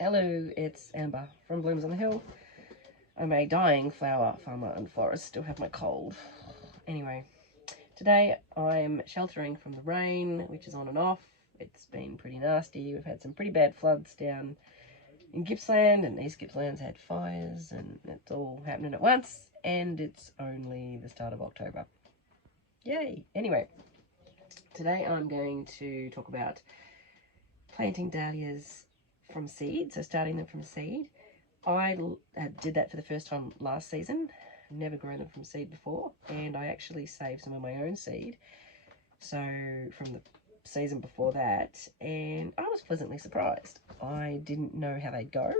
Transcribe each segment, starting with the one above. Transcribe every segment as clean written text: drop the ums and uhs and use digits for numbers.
Hello, it's Amber from Blooms on the Hill. I'm a dying flower farmer and florist, still have my cold. Anyway, today I'm sheltering from the rain, which is on and off. It's been pretty nasty. We've had some pretty bad floods down in Gippsland, and East Gippsland's had fires, and it's all happening at once, and it's only the start of October. Yay! Anyway, today I'm going to talk about planting dahlias from seed, so starting them from seed. I did that for the first time last season. Never grown them from seed before, and I actually saved some of my own seed, so from the season before that, and I was pleasantly surprised. I didn't know how they'd go.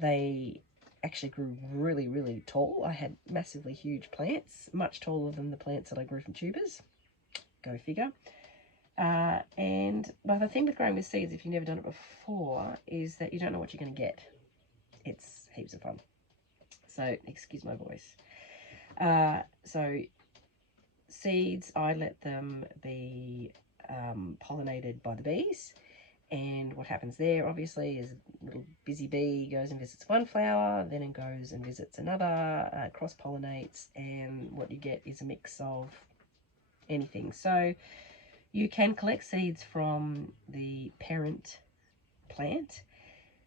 They actually grew really tall. I had massively huge plants, much taller than the plants that I grew from tubers. Go figure. But the thing with growing with seeds, if you've never done it before, is that you don't know what you're going to get. It's heaps of fun. So, excuse my voice. So, seeds, I let them be pollinated by the bees. And what happens there, obviously, is a little busy bee goes and visits one flower, then it goes and visits another, cross-pollinates, and what you get is a mix of anything. So, you can collect seeds from the parent plant.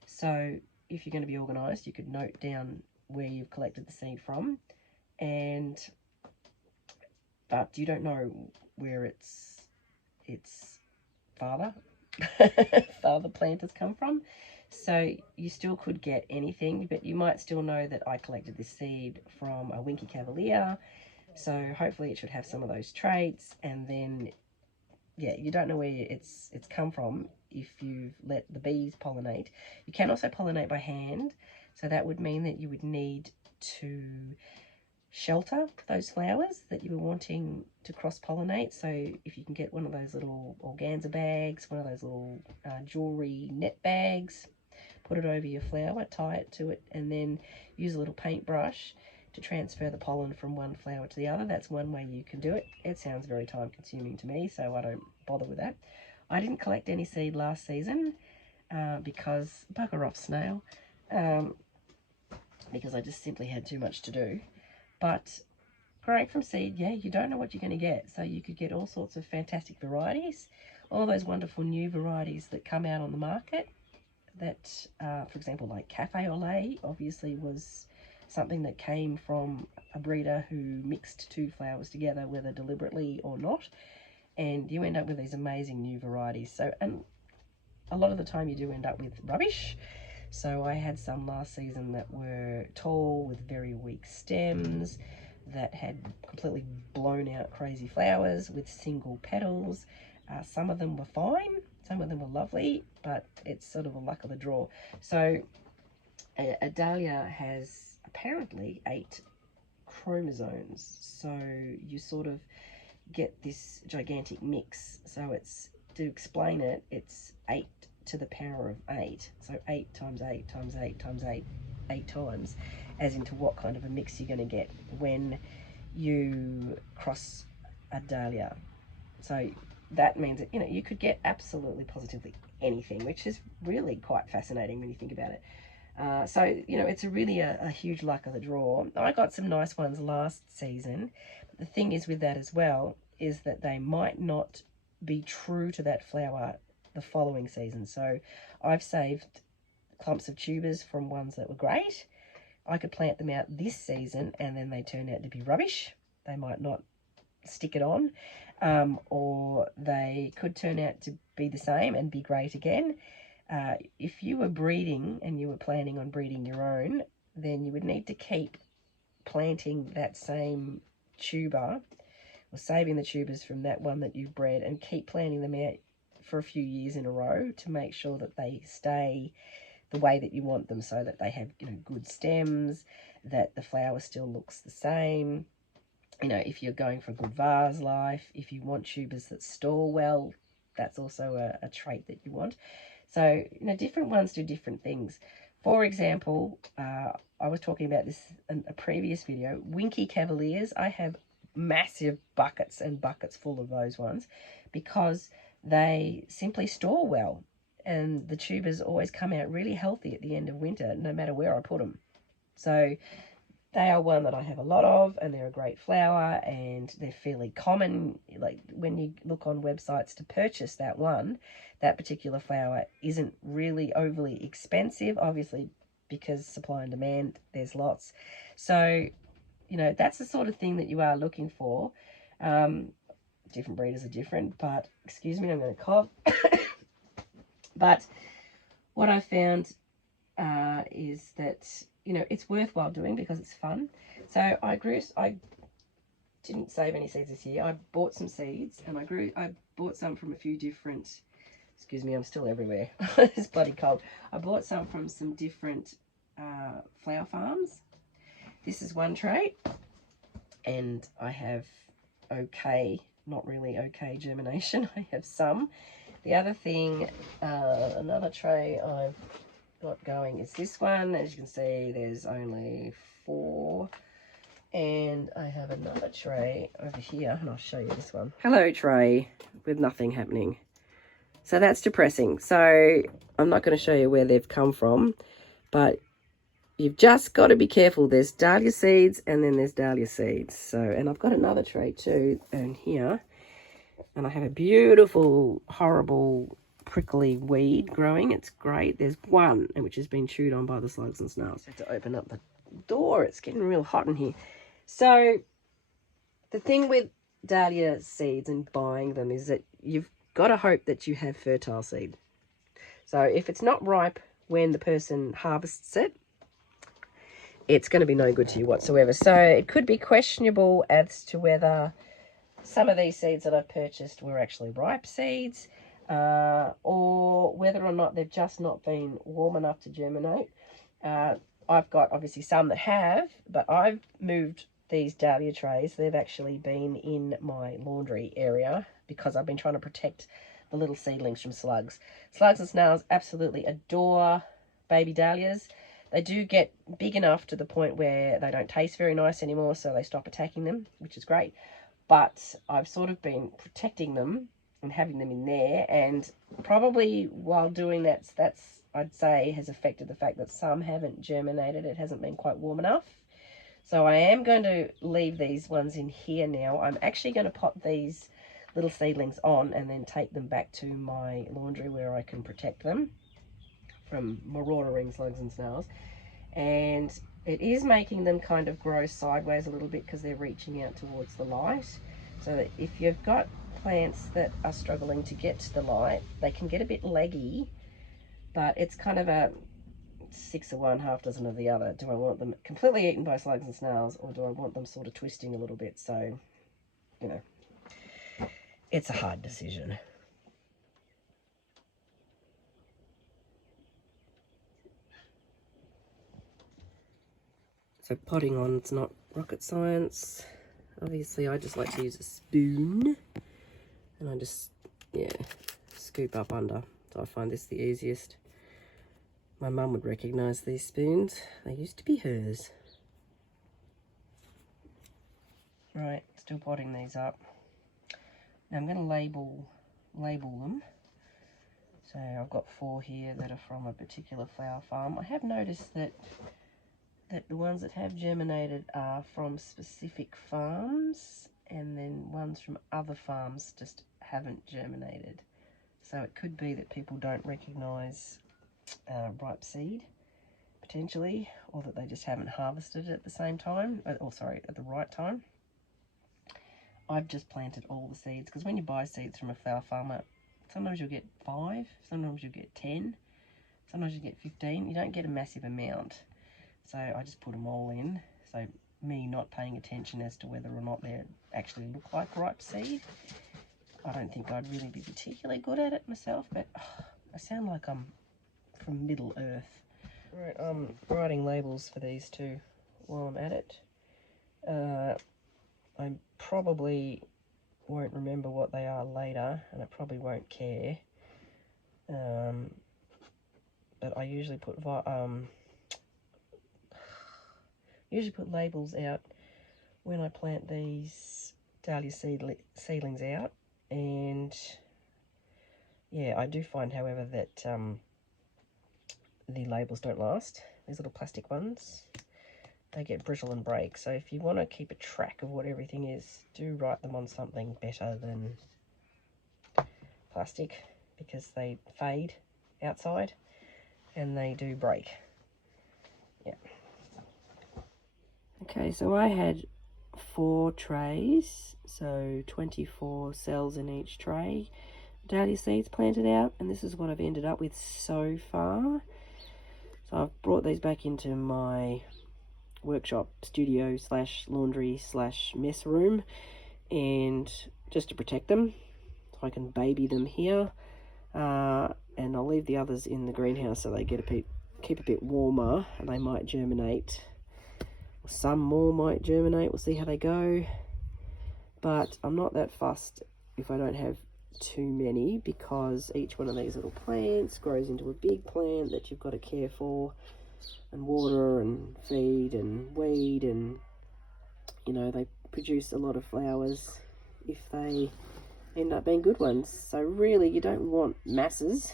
So if you're going to be organised, you could note down where you've collected the seed from, but you don't know where its father plant has come from. So you still could get anything, but you might still know that I collected this seed from a winky cavalier. So hopefully it should have some of those traits, and then yeah, you don't know where it's come from if you've let the bees pollinate. You can also pollinate by hand, so that would mean that you would need to shelter those flowers that you were wanting to cross-pollinate. So if you can get one of those little organza bags, one of those little jewellery net bags, put it over your flower, tie it to it, and then use a little paintbrush to transfer the pollen from one flower to the other. That's one way you can do it. It sounds very time consuming to me, so I don't bother with that. I didn't collect any seed last season because bugger off snail, because I just simply had too much to do. But growing from seed, yeah, you don't know what you're going to get. So you could get all sorts of fantastic varieties, all those wonderful new varieties that come out on the market that, for example, like Cafe au lait obviously was something that came from a breeder who mixed two flowers together, whether deliberately or not, and you end up with these amazing new varieties. So, and a lot of the time you do end up with rubbish. So I had some last season that were tall with very weak stems, that had completely blown out crazy flowers with single petals. Some of them were fine, some of them were lovely, but it's sort of a luck of the draw. So a dahlia has apparently 8 chromosomes, so you sort of get this gigantic mix. So it's, to explain it, it's 8 to the power of 8, so 8 times 8 times 8 times 8, 8 times, as into what kind of a mix you're going to get when you cross a dahlia. So that means that, you know, you could get absolutely positively anything, which is really quite fascinating when you think about it. So, you know, it's really a huge luck of the draw. I got some nice ones last season, but the thing is with that as well is that they might not be true to that flower the following season. So I've saved clumps of tubers from ones that were great. I could plant them out this season and then they turn out to be rubbish. They might not stick it on, or they could turn out to be the same and be great again. If you were breeding and you were planning on breeding your own, then you would need to keep planting that same tuber, or saving the tubers from that one that you've bred, and keep planting them out for a few years in a row to make sure that they stay the way that you want them, so that they have, you know, good stems, that the flower still looks the same. You know, if you're going for a good vase life, if you want tubers that store well, that's also a trait that you want. So, you know, different ones do different things. For example, I was talking about this in a previous video, winky cavaliers. I have massive buckets and buckets full of those ones because they simply store well. and the tubers always come out really healthy at the end of winter, no matter where I put them. So they are one that I have a lot of, and they're a great flower, and they're fairly common. Like when you look on websites to purchase that one, that particular flower isn't really overly expensive, obviously, because supply and demand, there's lots. So, you know, that's the sort of thing that you are looking for. Different breeders are different, but excuse me, I'm going to cough. But what I found is that, you know, it's worthwhile doing because it's fun. So I didn't save any seeds this year. I bought some seeds, and I bought some from a few different, excuse me, I'm still everywhere. It's bloody cold. I bought some from some different flower farms. This is one tray, and I have okay, not really okay germination. I have some. The other thing, another tray I've got going is this one. As you can see, there's only 4. And I have another tray over here, and I'll show you this one. Hello tray with nothing happening. So that's depressing. So I'm not going to show you where they've come from, but you've just got to be careful. There's dahlia seeds, and then there's dahlia seeds. So, and I've got another tray too in here, and I have a beautiful, horrible, prickly weed growing. It's great. There's one which has been chewed on by the slugs and snails. I have to open up the door. It's getting real hot in here. So the thing with dahlia seeds and buying them is that you've got to hope that you have fertile seed. So if it's not ripe when the person harvests it, it's going to be no good to you whatsoever. So it could be questionable as to whether some of these seeds that I've purchased were actually ripe seeds, or whether or not they've just not been warm enough to germinate. I've got obviously some that have, but I've moved these dahlia trays. They've actually been in my laundry area because I've been trying to protect the little seedlings from slugs. Slugs and snails absolutely adore baby dahlias. They do get big enough to the point where they don't taste very nice anymore, so they stop attacking them, which is great. But I've sort of been protecting them and having them in there, and probably while doing that, that's I'd say has affected the fact that some haven't germinated. It hasn't been quite warm enough. So I am going to leave these ones in here now. I'm actually going to pop these little seedlings on and then take them back to my laundry where I can protect them from marauding slugs and snails. And it is making them kind of grow sideways a little bit because they're reaching out towards the light. So that if you've got plants that are struggling to get to the light, they can get a bit leggy, but it's kind of a 6 of one, half dozen of the other. Do I want them completely eaten by slugs and snails, or do I want them sort of twisting a little bit? So, you know, it's a hard decision. So potting on, it's not rocket science. Obviously, I just like to use a spoon, and I just, yeah, scoop up under. So I find this the easiest. My mum would recognise these spoons. They used to be hers. Right, still potting these up. Now I'm going to label them. So I've got 4 here that are from a particular flower farm. I have noticed that the ones that have germinated are from specific farms, and then ones from other farms just haven't germinated. So it could be that people don't recognise ripe seed, potentially, or that they just haven't harvested it at the same time, or sorry, at the right time. I've just planted all the seeds, because when you buy seeds from a flower farmer, sometimes you'll get 5, sometimes you'll get 10, sometimes you get 15. You don't get a massive amount. So I just put them all in. So me not paying attention as to whether or not they actually look like ripe seed, I don't think I'd really be particularly good at it myself, but I sound like I'm from Middle Earth. Right, I'm writing labels for these two while I'm at it. I probably won't remember what they are later, and I probably won't care. But I usually put labels out when I plant these dahlia seedlings out, and yeah, I do find, however, that the labels don't last. These little plastic ones, they get brittle and break. So if you want to keep a track of what everything is, do write them on something better than plastic, because they fade outside and they do break. Yeah. Okay, so I had 4 trays, so 24 cells in each tray, dahlia seeds planted out, and this is what I've ended up with so far. So I've brought these back into my workshop, studio / laundry / mess room, and just to protect them, so I can baby them here, and I'll leave the others in the greenhouse so they keep a bit warmer, and they might germinate. Some more might germinate, we'll see how they go, but I'm not that fussed if I don't have too many, because each one of these little plants grows into a big plant that you've got to care for and water and feed and weed, and you know, they produce a lot of flowers if they end up being good ones. So really, you don't want masses.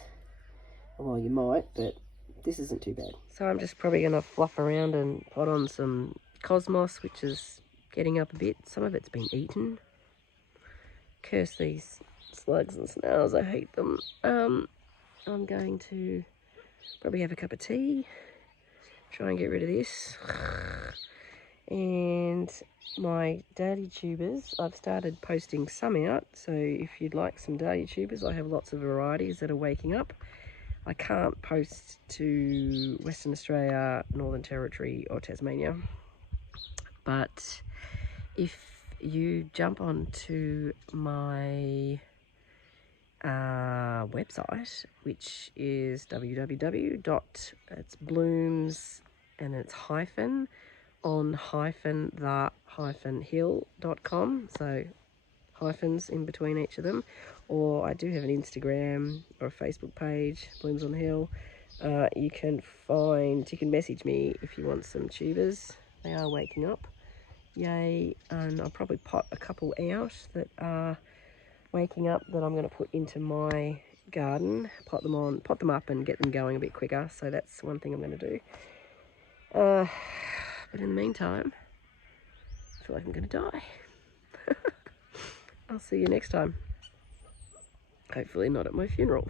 Well, you might, but this isn't too bad. So I'm just probably going to fluff around and pot on some cosmos, which is getting up a bit. Some of it's been eaten. Curse these slugs and snails, I hate them. I'm going to probably have a cup of tea, try and get rid of this. And my dahlia tubers, I've started posting some out, so if you'd like some dahlia tubers, I have lots of varieties that are waking up. I can't post to Western Australia, Northern Territory or Tasmania, but if you jump onto my website, which is it's blooms and it's hyphen on hyphen the hyphen hill.com, so hyphens in between each of them, or I do have an Instagram or a Facebook page, Blooms on the Hill. You can message me if you want some tubers. They are waking up, yay. And I'll probably pot a couple out that are waking up that I'm going to put into my garden, pot them up and get them going a bit quicker. So that's one thing I'm going to do. But in the meantime, I feel like I'm going to die. I'll see you next time. Hopefully not at my funeral.